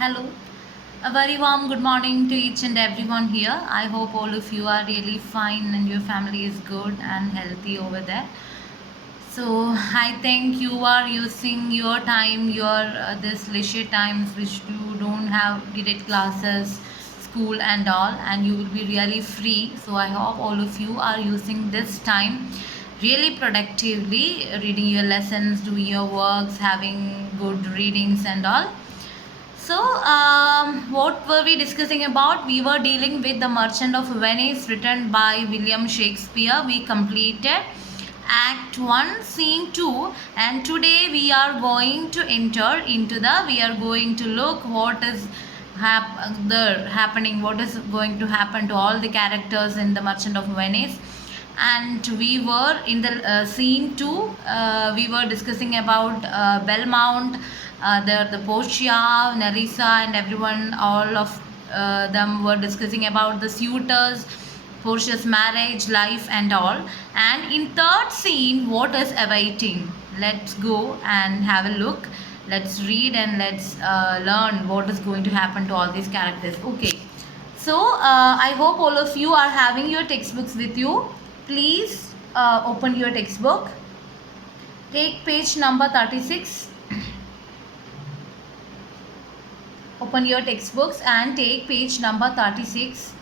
Hello, a very warm good morning to each and everyone here. I hope all of you are really fine and your family is good and healthy over there. So I think you are using your time, your this leisure times which you don't have direct classes, school and all, and you will be really free. So I hope all of you are using this time really productively, reading your lessons, doing your works, having good readings and all. So, what were we discussing about? We were dealing with The Merchant of Venice, written by William Shakespeare. We completed Act 1, Scene 2, and today we are going to enter into we are going to look what is happening, what is going to happen to all the characters in The Merchant of Venice. And we were in the scene 2, we were discussing about Belmont, the Portia, Nerissa, and everyone, all of them were discussing about the suitors, Portia's marriage, life, and all. And in third scene, what is awaiting? Let's go and have a look. Let's read and let's learn what is going to happen to all these characters. Okay. So, I hope all of you are having your textbooks with you. Please open your textbook. Take page number 36. Open your textbooks and take page number 36.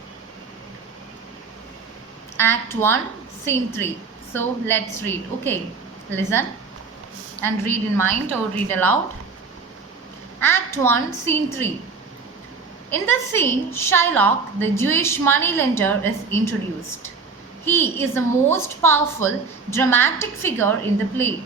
Act 1, Scene 3. So let's read. Okay, listen and read in mind or read aloud. Act 1, Scene 3. In this scene, Shylock, the Jewish moneylender, is introduced. He is the most powerful, dramatic figure in the play.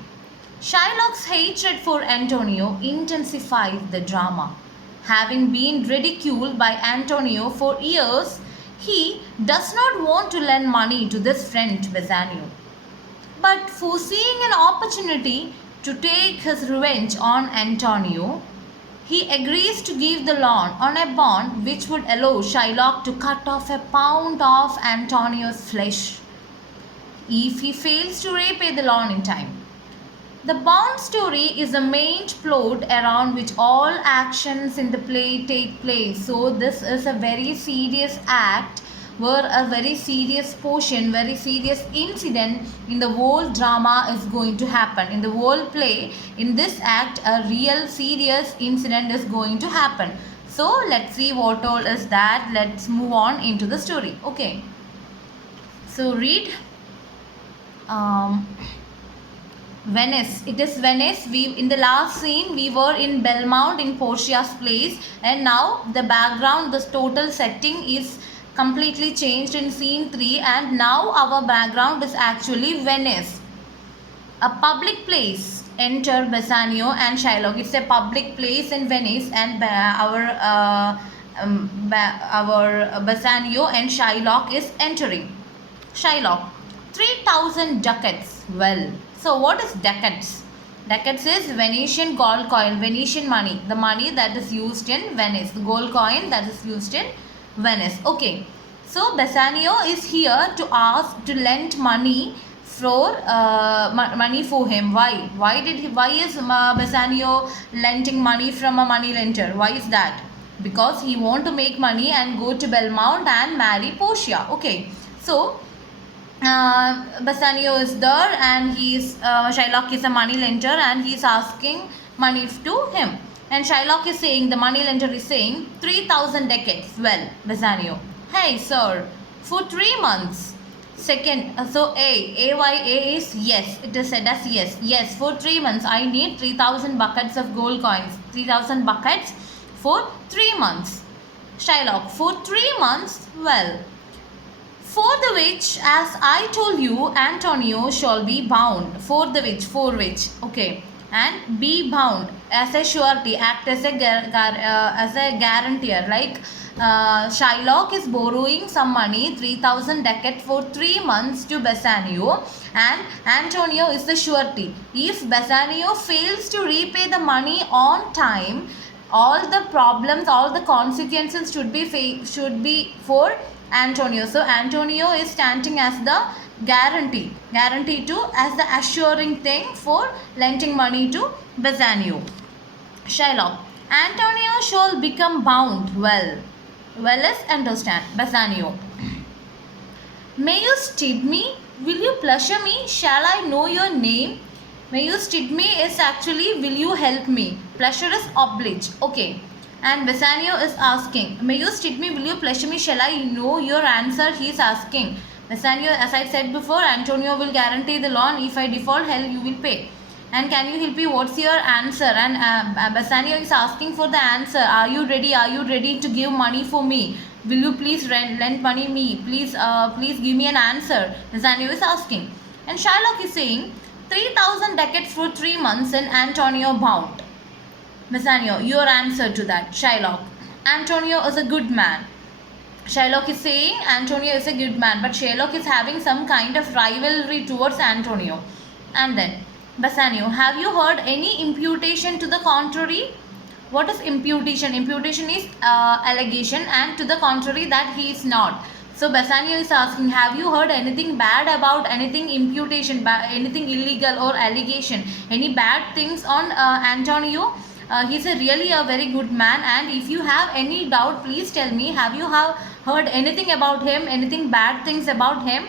Shylock's hatred for Antonio intensifies the drama. Having been ridiculed by Antonio for years, he does not want to lend money to this friend Bassanio. But foreseeing an opportunity to take his revenge on Antonio, he agrees to give the loan on a bond which would allow Shylock to cut off a pound of Antonio's flesh if he fails to repay the loan in time. The bond story is the main plot around which all actions in the play take place. So this is a very serious act where a very serious portion, very serious incident in the whole drama is going to happen. In the whole play, in this act, a real serious incident is going to happen. So let's see what all is that. Let's move on into the story. Okay. So read. Venice. It is Venice. We in the last scene we were in Belmont in Portia's place, and now the background, the total setting is completely changed in scene 3, and now our background is actually Venice, a public place. Enter Bassanio and Shylock. It's a public place in Venice, and our Bassanio and Shylock is entering. Shylock, 3,000 ducats. Well, so what is ducats? Ducats is Venetian gold coin, Venetian money, the money that is used in Venice, the gold coin that is used in Venice. Okay, so Bassanio is here to ask to lend money for money for him. Why? Why is Bassanio lending money from a money lender? Why is that? Because he want to make money and go to Belmont and marry Portia. Okay, so Bassanio is there, and Shylock is a money lender, and he is asking money to him. And Shylock is saying, the money lender is saying 3,000 ducats. Well, Bassanio, hey sir, for 3 months. Second, so A is yes. It is said as yes. Yes, for 3 months I need 3,000 buckets of gold coins. 3,000 buckets for 3 months. Shylock, for 3 months? Well, for the which, as I told you, Antonio shall be bound. For which, okay, and be bound as a surety, act as a guarantor. Like Shylock is borrowing some money, 3,000 ducats for 3 months to Bassanio, and Antonio is the surety. If Bassanio fails to repay the money on time, all the problems, all the consequences should be for Antonio. So Antonio is standing as the guarantee to, as the assuring thing for lending money to Bassanio. Shylock, Antonio shall become bound. Well is understand. Bassanio. May you stead me? Will you pleasure me? Shall I know your name? May you stead me is actually will you help me? Pleasure is oblige. Okay. And Bassanio is asking, may you stead me? Will you pleasure me? Shall I know your answer? He is asking. Bassanio, as I said before, Antonio will guarantee the loan. If I default, hell you will pay. And can you help me? What's your answer? And Bassanio is asking for the answer. Are you ready? Are you ready to give money for me? Will you please lend money me? Please give me an answer. Bassanio is asking. And Shylock is saying 3,000 ducats for 3 months and Antonio bound. Bassanio, your answer to that. Shylock. Antonio is a good man. Shylock is saying Antonio is a good man, but Shylock is having some kind of rivalry towards Antonio. And then Bassanio, have you heard any imputation to the contrary? What is imputation? Imputation is allegation, and to the contrary that he is not. So Bassanio is asking, have you heard anything bad about anything imputation, anything illegal or allegation, any bad things on Antonio? He's really a very good man, and if you have any doubt, please tell me. Have you heard anything about him, anything bad things about him?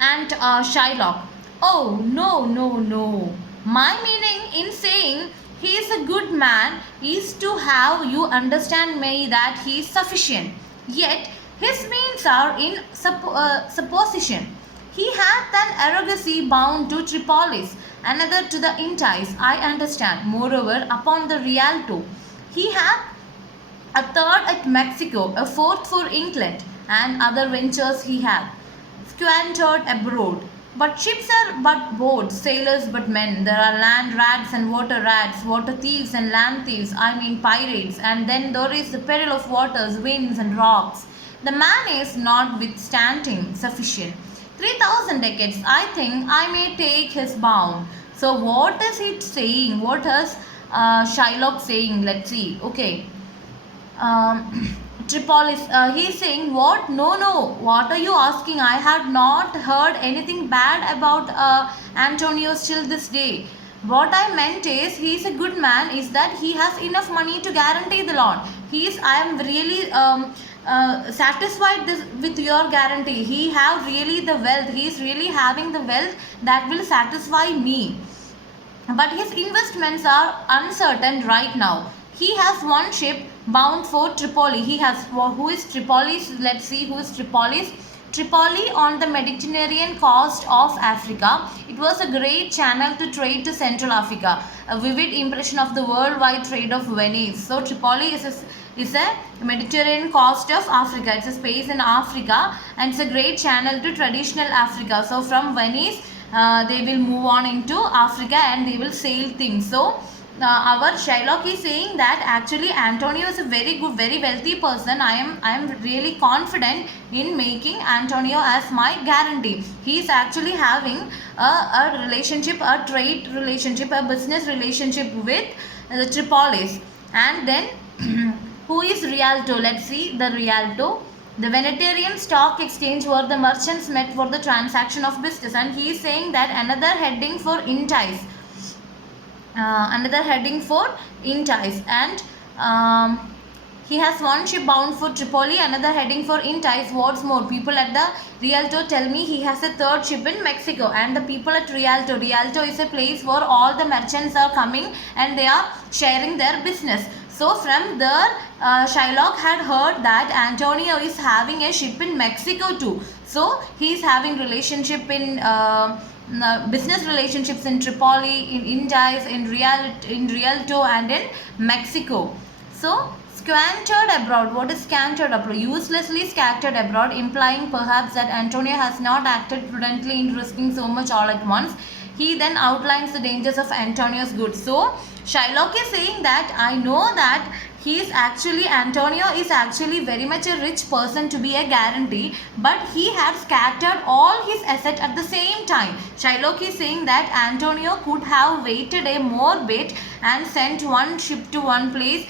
And Shylock, oh no. My meaning in saying he is a good man is to have you understand me that he is sufficient. Yet his means are in supposition. He hath an arrogancy bound to Tripolis, another to the Intis, I understand. Moreover, upon the Rialto, he hath a third at Mexico, a fourth for England, and other ventures he hath squandered abroad. But ships are but boats, sailors but men. There are land rats and water thieves and land thieves, I mean pirates, and then there is the peril of waters, winds and rocks. The man is notwithstanding sufficient. 3,000 ducats, I think I may take his bound. So what is it saying? What is Shylock saying? Let's see. Okay. Tripolis, he is saying what? No. What are you asking? I had not heard anything bad about Antonio till this day. What I meant is he is a good man, is that he has enough money to guarantee the loan. I am really satisfied with your guarantee. He have really the wealth. He is really having the wealth that will satisfy me. But his investments are uncertain right now. He has one ship bound for Tripoli. Who is Tripolis? Let's see who is Tripolis. Tripoli on the Mediterranean coast of Africa. It was a great channel to trade to Central Africa. A vivid impression of the worldwide trade of Venice. So Tripoli is a Mediterranean coast of Africa. It's a space in Africa, and it's a great channel to traditional Africa. So from Venice, they will move on into Africa and they will sail things. So our Shylock is saying that actually Antonio is a very good, very wealthy person. I am really confident in making Antonio as my guarantee. He is actually having a relationship, a trade relationship, a business relationship with the Tripolis. And then who is Rialto? Let's see the Rialto. The Venetian Stock Exchange, where the merchants met for the transaction of business, and he is saying that another heading for Intis. And he has one ship bound for Tripoli, another heading for Intis. What's more, people at the Rialto tell me he has a third ship in Mexico. And the people at Rialto is a place where all the merchants are coming and they are sharing their business. So from there, Shylock had heard that Antonio is having a ship in Mexico too. So he is having relationship in business relationships in Tripoli, in Intis, in Rialto, and in Mexico. So squandered abroad. What is squandered abroad? Uselessly scattered abroad, implying perhaps that Antonio has not acted prudently in risking so much all at once. He then outlines the dangers of Antonio's goods. So Shylock is saying that I know that Antonio is actually very much a rich person to be a guarantee, but he had scattered all his assets at the same time. Shylock is saying that Antonio could have waited a more bit and sent one ship to one place,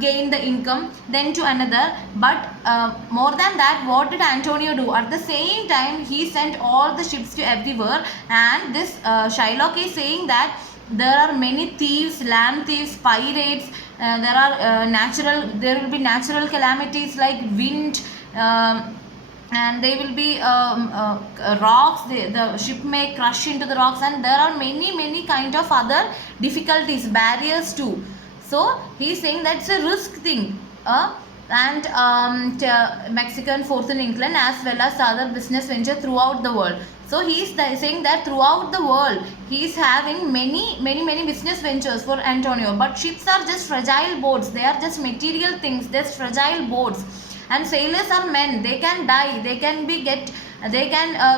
gain the income, then to another. But more than that, what did Antonio do? At the same time, he sent all the ships to everywhere, and this Shylock is saying that there are many thieves, land thieves, pirates. There will be natural calamities like wind, and they will be rocks. The ship may crush into the rocks, and there are many kind of other difficulties, barriers too. So he's saying that's a risk thing. And Mexican fourth in England as well as other business venture throughout the world. So he is saying that throughout the world he is having many business ventures for Antonio. But ships are just fragile boats. They are just material things, just fragile boats. And sailors are men. They can die. They can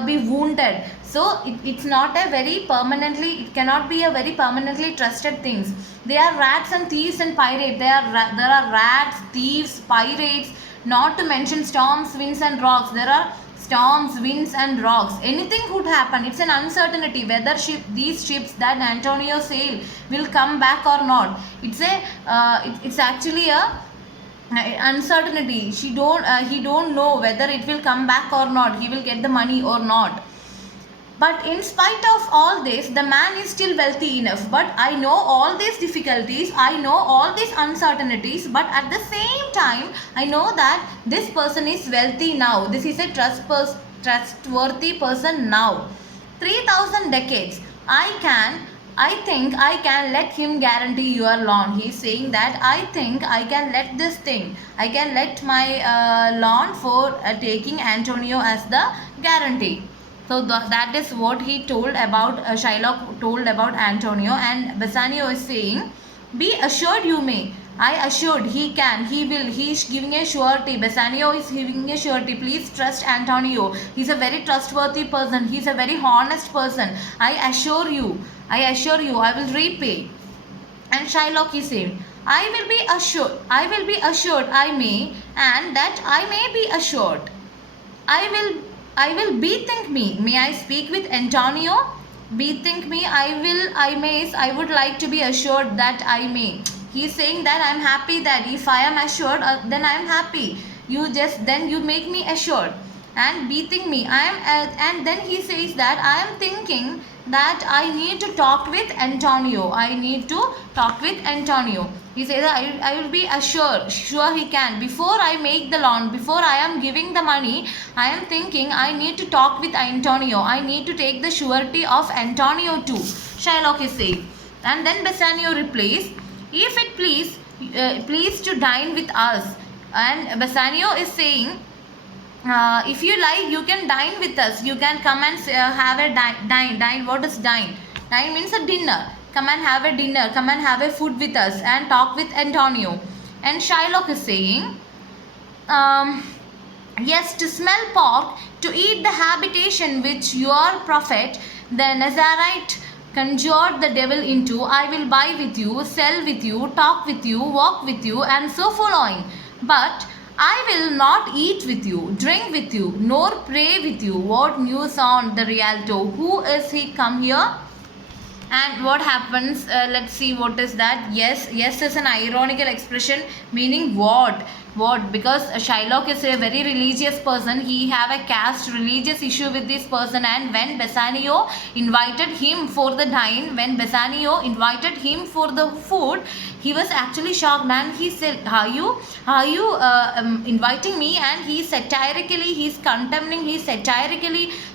be wounded. So it's not a very permanently. It cannot be a very permanently trusted things. They are rats and thieves and pirates. There are rats, thieves, pirates. Not to mention storms, winds, and rocks. There are storms, winds, and rocks. Anything could happen. It's an uncertainty whether these ships that Antonio sailed will come back or not. It's actually a uncertainty. He don't know whether it will come back or not. He will get the money or not. But in spite of all this, the man is still wealthy enough. But I know all these difficulties, I know all these uncertainties, but at the same time, I know that this person is wealthy now. This is a trustworthy person now. 3,000 decades. I think I can let him guarantee your loan. He is saying that I think I can let this thing. I can let my loan for taking Antonio as the guarantee. So that is what he told about, Shylock told about Antonio, and Bassanio is saying, be assured you may. I assured he can, he will, he is giving a surety. Bassanio is giving a surety. Please trust Antonio. He is a very trustworthy person. He is a very honest person. I assure you, I will repay. And Shylock is saying, I will be assured, I may, and that I may be assured. I will bethink me. May I speak with Antonio? Bethink me. I would like to be assured that I may. He is saying that I am happy that if I am assured, then I am happy. Then you make me assured. And bethink me. And then he says that I am thinking that I need to talk with Antonio. He says that I will be sure he can. Before I make the loan, before I am giving the money, I am thinking I need to talk with Antonio. I need to take the surety of Antonio too. Shylock is saying. And then Bassanio replies, if it please to dine with us. And Bassanio is saying, if you like, you can dine with us. You can come and have a dine. What is dine? Dine means a dinner. Come and have a dinner. Come and have a food with us and talk with Antonio. And Shylock is saying, yes, to smell pork, to eat the habitation which your prophet, the Nazarite, conjured the devil into. I will buy with you, sell with you, talk with you, walk with you, and so following. But I will not eat with you, drink with you, nor pray with you. What news on the Rialto? Who is he come here? And what happens? Let's see what is that. Yes is an ironical expression meaning what? Because Shylock is a very religious person. He have a caste religious issue with this person, and when Bassanio invited him for the dine, when Bassanio invited him for the food, he was actually shocked, and he said, are you inviting me? And he satirically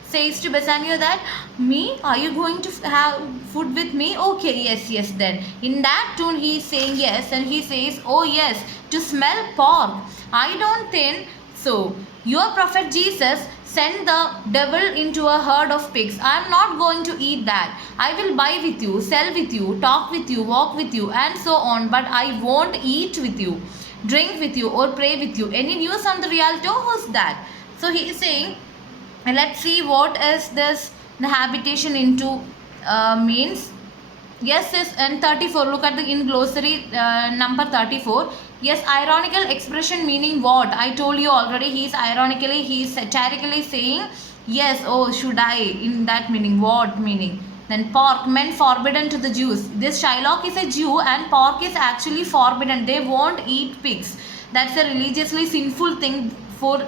says to Bassanio that, me, are you going to have food with me? Okay, yes then. In that tune he is saying yes, and he says, oh yes, to smell pork. I don't think so. Your prophet Jesus sent the devil into a herd of pigs. I am not going to eat that. I will buy with you, sell with you, talk with you, walk with you, and so on, but I won't eat with you, drink with you, or pray with you. Any news on the Rialto? Who's that? So he is saying, let's see what is this, the habitation into means. Yes, and 34, look at the in glossary number 34. Yes, ironical expression meaning what? I told you already. He is satirically saying, yes, oh, should I, in that meaning. What meaning? Then pork meant forbidden to the Jews. This Shylock is a Jew, and pork is actually forbidden. They won't eat pigs. That's a religiously sinful thing for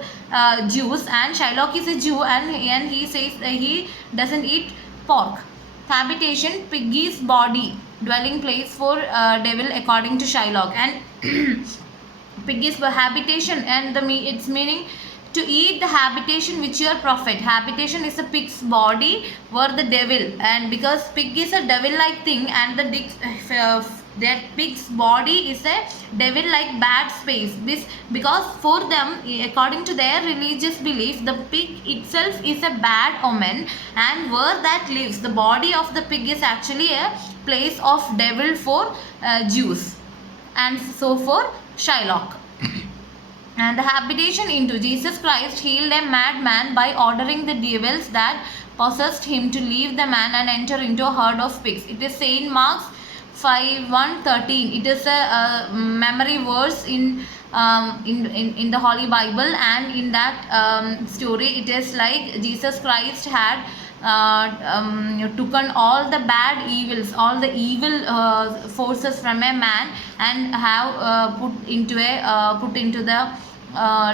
Jews, and Shylock is a Jew, and he says he doesn't eat pork. habitation, piggy's body, dwelling place for devil according to Shylock. And piggy's habitation, and its meaning to eat the habitation which your prophet. Habitation is a pig's body were the devil, and because pig is a devil like thing, and that pig's body is a devil like bad space. Because for them, according to their religious belief, the pig itself is a bad omen, and where that lives, the body of the pig is actually a place of devil for Jews, and so for Shylock. And the habitation into Jesus Christ healed a madman by ordering the devils that possessed him to leave the man and enter into a herd of pigs. It is Saint Mark's 5:1-13. It is a memory verse in the Holy Bible, and in that story, it is like Jesus Christ had taken all the bad evils, all the evil forces from a man, and have put into the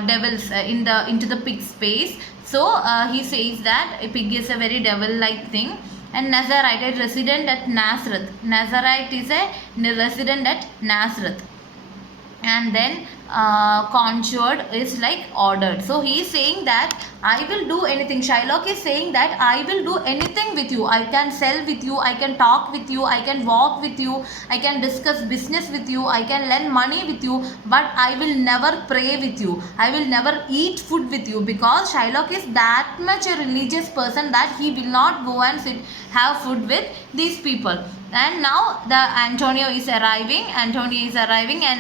devils into the pig space. So he says that a pig is a very devil like thing. And Nazarite, a resident at Nazareth. Nazarite is a resident at Nazareth. And then conjured is like ordered. So he is saying that I will do anything. Shylock is saying that I will do anything with you. I can sell with you, I can talk with you, I can walk with you, I can discuss business with you, I can lend money with you, but I will never pray with you, I will never eat food with you, because Shylock is that much a religious person that he will not go and have food with these people. And now the Antonio is arriving, and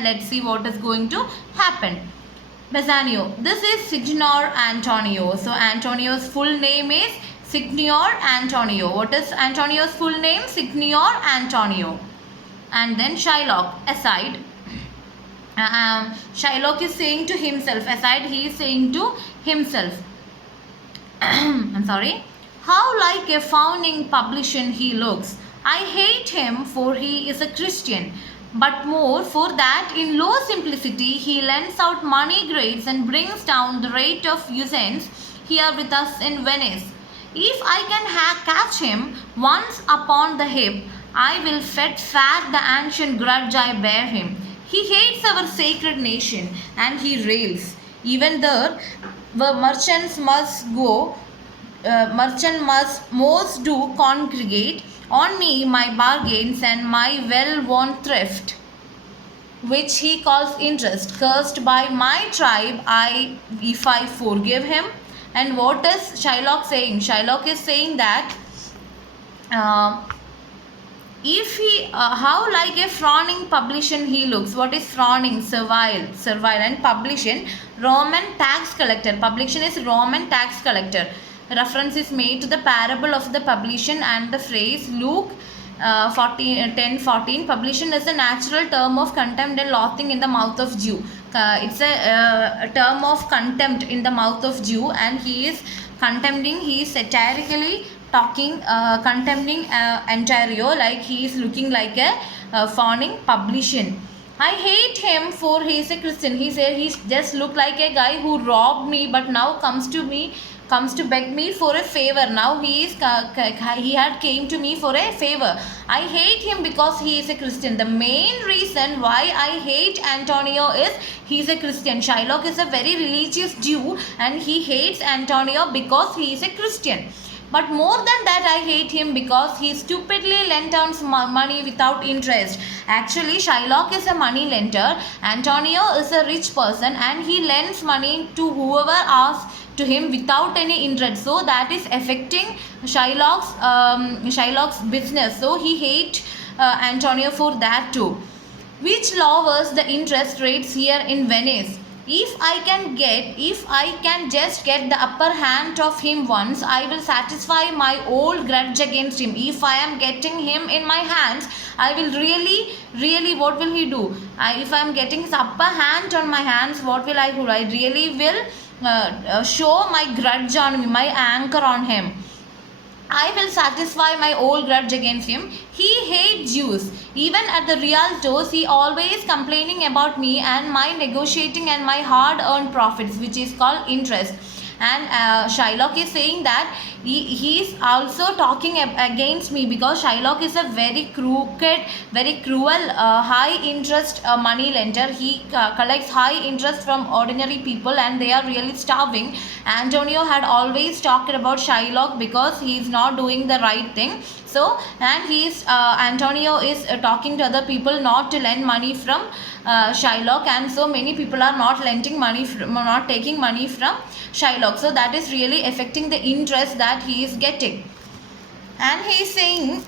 let's see what is going to happen. Bassanio, this is Signor Antonio. So Antonio's full name is Signor Antonio. What is Antonio's full name? Signor Antonio. And then Shylock, aside. Shylock is saying to himself, aside he is saying to himself, I'm sorry, how like a fawning publican he looks. I hate him, for he is a Christian, but more for that in low simplicity he lends out money grades and brings down the rate of usance here with us in Venice. If I can catch him once upon the hip, I will fat the ancient grudge I bear him. He hates our sacred nation, and he rails. Even there, where merchants must go, most do congregate. On me my bargains and my well-worn thrift, which he calls interest, cursed by my tribe, if I forgive him. And what is Shylock saying? Shylock is saying that if he how like a frowning publican he looks. What is frowning? Servile. And publican, Roman tax collector. Publican is Roman tax collector. Reference is made to the parable of the publican and the phrase Luke 10:14. Publican is a natural term of contempt and loathing in the mouth of Jew. It's a term of contempt in the mouth of Jew, and he is contempting, he is satirically talking, contempting Antonio, like he is looking like a fawning publican. I hate him, for he is a Christian. He said he just looked like a guy who robbed me, but now comes to beg me for a favor. Now he had came to me for a favor. I hate him because he is a Christian. The main reason why I hate Antonio is he is a Christian. Shylock is a very religious Jew, and he hates Antonio because he is a Christian. But more than that, I hate him because he stupidly lent out money without interest. Actually, Shylock is a money lender. Antonio is a rich person, and he lends money to whoever asks to him without any interest. So that is affecting Shylock's business. So he hates Antonio for that too. Which lowers the interest rates here in Venice. If I can just get the upper hand of him once, I will satisfy my old grudge against him. If I am getting him in my hands, I will really, what will he do? If I am getting his upper hand on my hands, what will I do? I really will show my grudge on him, my anger on him. I will satisfy my old grudge against him. He hates Jews. Even at the Rialtos, he always complaining about me and my negotiating and my hard-earned profits, which is called interest. And Shylock is saying that he is also talking against me, because Shylock is a very crooked, very cruel, high interest money lender. He collects high interest from ordinary people and they are really starving. Antonio had always talked about Shylock because he is not doing the right thing. So, and he is Antonio is talking to other people not to lend money from Shylock, and so many people are not lending money from, not taking money from Shylock. So that is really affecting the interest that he is getting. And he is saying,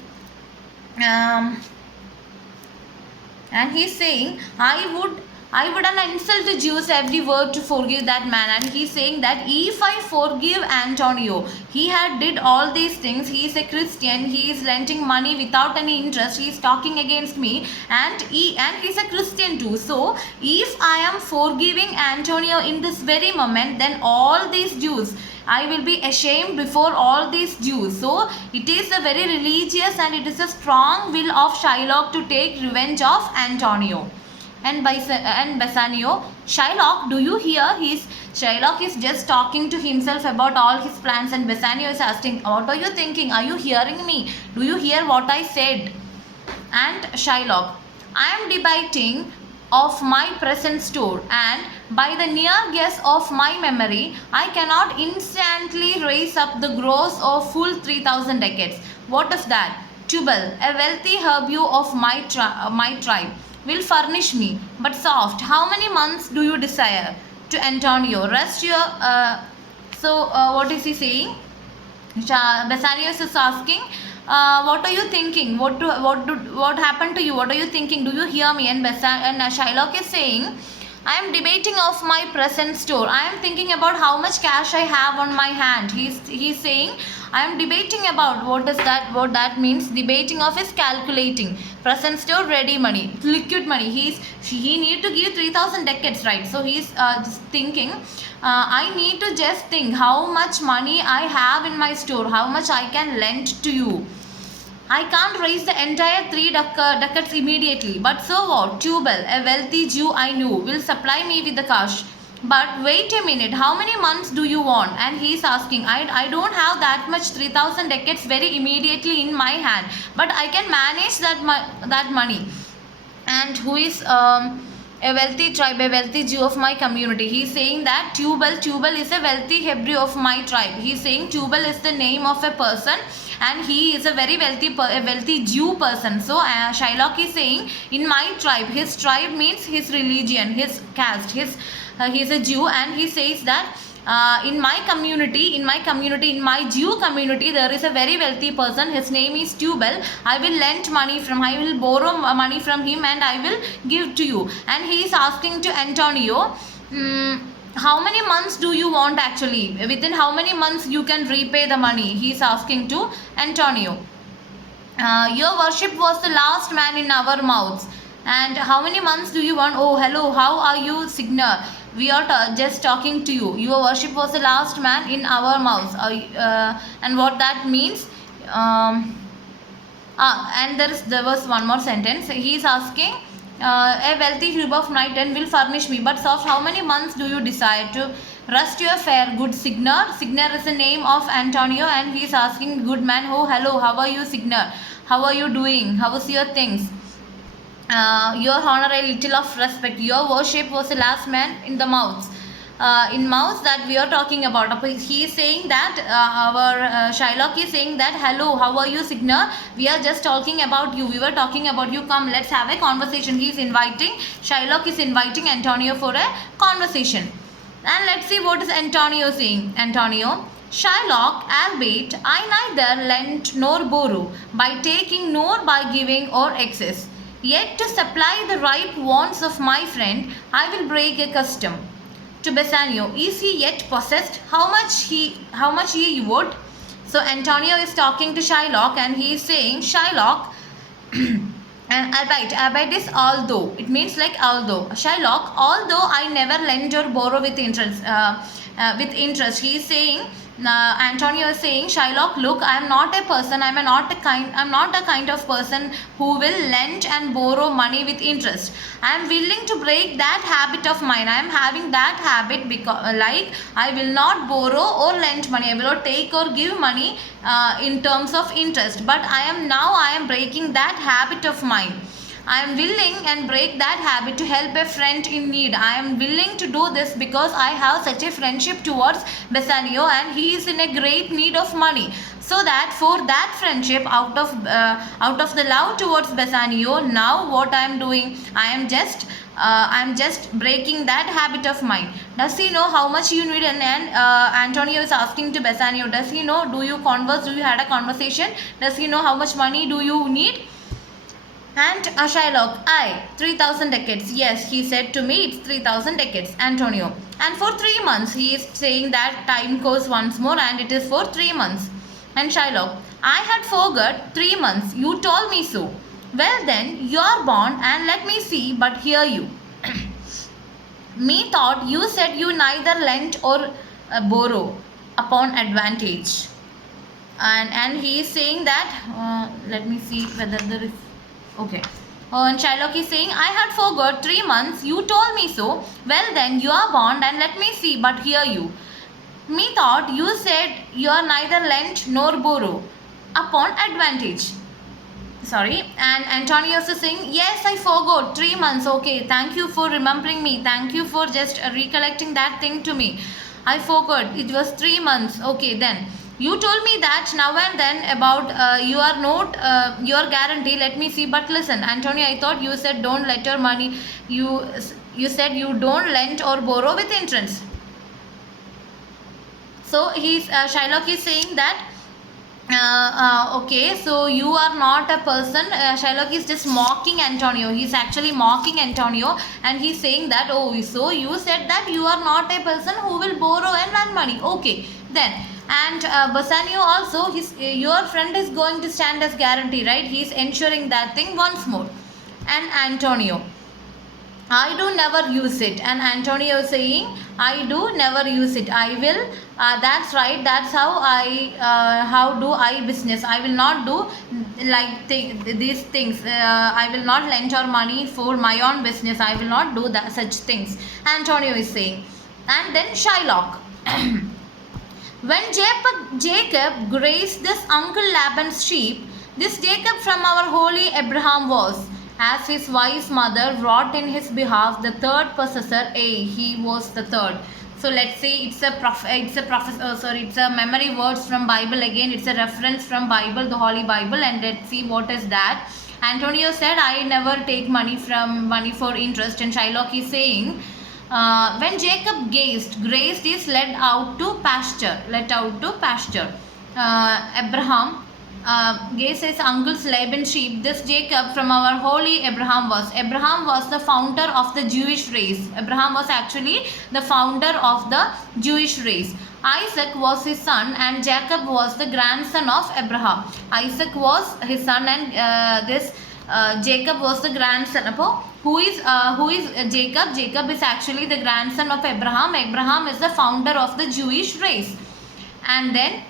I would an insult to Jews every word to forgive that man. And he's saying that if I forgive Antonio, he had did all these things, he is a Christian, he is lending money without any interest, he is talking against me, and he's a Christian too. So if I am forgiving Antonio in this very moment, then all these Jews, I will be ashamed before all these Jews. So it is a very religious and it is a strong will of Shylock to take revenge of Antonio. And Bassanio, Shylock, do you hear? Shylock is just talking to himself about all his plans, and Bassanio is asking, what are you thinking? Are you hearing me? Do you hear what I said? And Shylock, I am debating of my present store, and by the near guess of my memory, I cannot instantly raise up the gross of full 3,000 decades. What is that? Tubal, a wealthy herbue of my tribe, will furnish me, but soft. How many months do you desire? To Antonio, rest your. What is he saying? Bassanio is asking, what are you thinking? What happened to you? What are you thinking? Do you hear me? And Shylock is saying, I am debating of my present store. I am thinking about how much cash I have on my hand. He's saying, I am debating about what that means. Debating of is calculating. Present store, ready money, liquid money. He need to give 3,000 decades, right? So he's just thinking, I need to just think how much money I have in my store, how much I can lend to you. I can't raise the entire 3 ducats immediately, but so what? Tubal, a wealthy Jew I knew, will supply me with the cash. But wait a minute, how many months do you want? And he's asking, I don't have that much 3,000 decades very immediately in my hand, but I can manage that money. And who is a wealthy tribe, a wealthy Jew of my community. He's saying that Tubal is a wealthy Hebrew of my tribe. He's saying Tubal is the name of a person, and he is a very wealthy Jew person. So Shylock is saying, in my tribe, his tribe means his religion, his caste, he is a Jew, and he says that in my community, in my Jew community, there is a very wealthy person. His name is Tubal. I will borrow money from him and I will give to you. And he is asking to Antonio, how many months do you want actually? Within how many months you can repay the money? He is asking to Antonio. Your worship was the last man in our mouths. And how many months do you want? Oh, hello, how are you, Signer? We are just talking to you. Your worship was the last man in our mouths. And what that means? And there was one more sentence. He is asking, a wealthy Hebrew of night and will furnish me. But soft, how many months do you desire to rest your fair good Signer? Signer is the name of Antonio, and he is asking, good man, oh, hello, how are you, Signer? How are you doing? How is your things? Your honor, a little of respect. Your worship was the last man in the mouths. In mouths that we are talking about. He is saying that our Shylock is saying that, hello, how are you, Signer? We are just talking about you. We were talking about you. Come, let's have a conversation. Shylock is inviting Antonio for a conversation. And let's see what is Antonio saying. Antonio, Shylock, albeit I neither lent nor borrow, by taking nor by giving or excess. Yet to supply the ripe wants of my friend, I will break a custom. To Bassanio, is he yet possessed? How much he would? So Antonio is talking to Shylock, and he is saying, Shylock, and albeit is although. It means like although. Shylock, although I never lend or borrow with interest. He is saying Antonio is saying, Shylock, look, I am not a person. I'm not a kind of person who will lend and borrow money with interest. I am willing to break that habit of mine. I am having that habit because, like, I will not borrow or lend money. I will not take or give money in terms of interest. But I am breaking that habit of mine. I am willing and break that habit to help a friend in need. I am willing to do this because I have such a friendship towards Bassanio and he is in a great need of money. So that for that friendship, out of the love towards Bassanio, now what I am doing, I am just breaking that habit of mine. Does he know how much you need? And Antonio is asking to Bassanio, does he know? Do you converse? Do you had a conversation? Does he know how much money do you need? And Shylock, 3,000 decades. Yes, he said to me it's 3,000 decades. Antonio, and for 3 months. He is saying that time goes once more and it is for 3 months. And Shylock, I had forgot 3 months. You told me so. Well then, you are born and let me see but hear you. Me thought you said you neither lent or borrow upon advantage. And he is saying that, let me see whether there is... Okay. And Shylock is saying, I had forgot 3 months. You told me so. Well then, you are bond and let me see but hear you. Me thought you said you are neither lent nor borrow upon advantage. Sorry. And Antonio is saying, yes, I forgot 3 months. Okay, thank you for remembering me. Thank you for just recollecting that thing to me. I forgot. It was 3 months. Okay, then. You told me that now and then about your guarantee. Let me see. But listen, Antonio, I thought you said don't let your money. You said you don't lend or borrow with interest. So Shylock is saying that. Okay, so you are not a person. Shylock is just mocking Antonio. He's actually mocking Antonio, and he's saying that, oh, so you said that you are not a person who will borrow and lend money. Okay, then. And Bassanio also, your friend is going to stand as guarantee, right? He's ensuring that thing once more. And Antonio, I do never use it. And Antonio is saying, I do never use it. I will. That's right. That's how how do I business. I will not do like these things. I will not lend your money for my own business. I will not do that such things. Antonio is saying. And then Shylock. When Jacob grazed this Uncle Laban's sheep, this Jacob from our holy Abraham was, as his wise mother wrought in his behalf, the third possessor. He was the third. So let's see, it's a memory words from Bible again. It's a reference from Bible, the Holy Bible, and let's see what is that. Antonio said, I never take money for interest, and Shylock is saying, when Jacob grazed is led out to pasture. Abraham grazed his uncle's Laban's sheep. This Jacob from our holy Abraham was. Abraham was the founder of the Jewish race. Abraham was actually the founder of the Jewish race. Isaac was his son and Jacob was the grandson of Abraham. Isaac was his son and Jacob was the grandson. Who is Jacob? Jacob is actually the grandson of Abraham. Abraham is the founder of the Jewish race. And then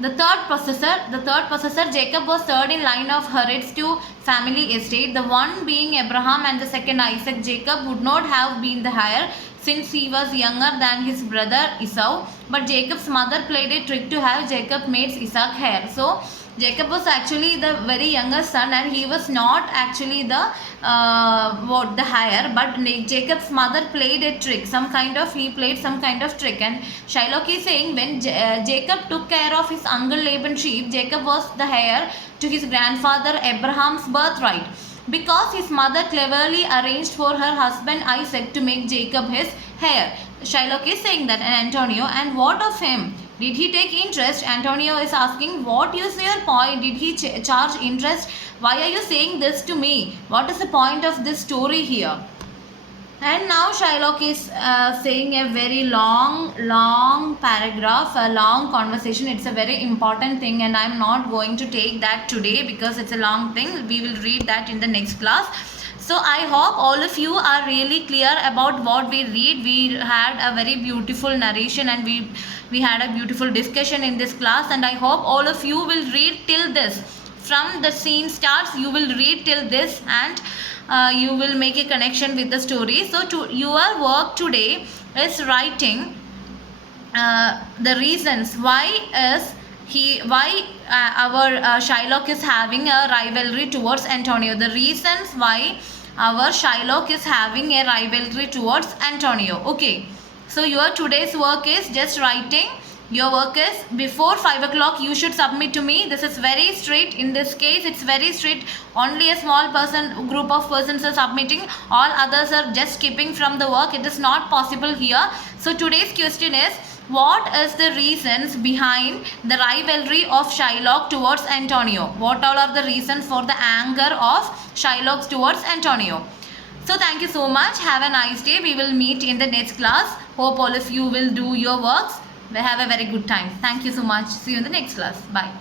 the third possessor, Jacob was third in line of Herod's to family estate. The one being Abraham and the second Isaac. Jacob would not have been the heir since he was younger than his brother Esau. But Jacob's mother played a trick to have Jacob made Isaac heir. So Jacob was actually the very youngest son and he was not actually the heir, but Jacob's mother played a trick, he played some kind of trick. And Shylock is saying when Jacob took care of his uncle Laban's sheep, Jacob was the heir to his grandfather Abraham's birthright, because his mother cleverly arranged for her husband Isaac to make Jacob his heir. Shylock is saying that. And Antonio, and what of him? Did he take interest? Antonio is asking, what is your point? Did he charge interest? Why are you saying this to me? What is the point of this story here? And now Shylock is saying a very long paragraph, a long conversation. It's a very important thing and I'm not going to take that today because it's a long thing. We will read that in the next class. So I hope all of you are really clear about what we read. We had a very beautiful narration and we had a beautiful discussion in this class, and I hope all of you will read till this. From the scene starts, you will read till this, and you will make a connection with the story. So your work today is writing the reasons why our Shylock is having a rivalry towards Antonio. The reasons why our Shylock is having a rivalry towards Antonio. Okay, so your today's work is just writing. Your work is before 5 o'clock you should submit to me. This is very strict. In this case it's very strict. Only a small group of persons are submitting. All others are just skipping from the work. It is not possible here. So today's question is, what is the reasons behind the rivalry of Shylock towards Antonio? What all are the reasons for the anger of Shylock towards Antonio? So thank you so much. Have a nice day. We will meet in the next class. Hope all of you will do your works. Have a very good time. Thank you so much. See you in the next class. Bye.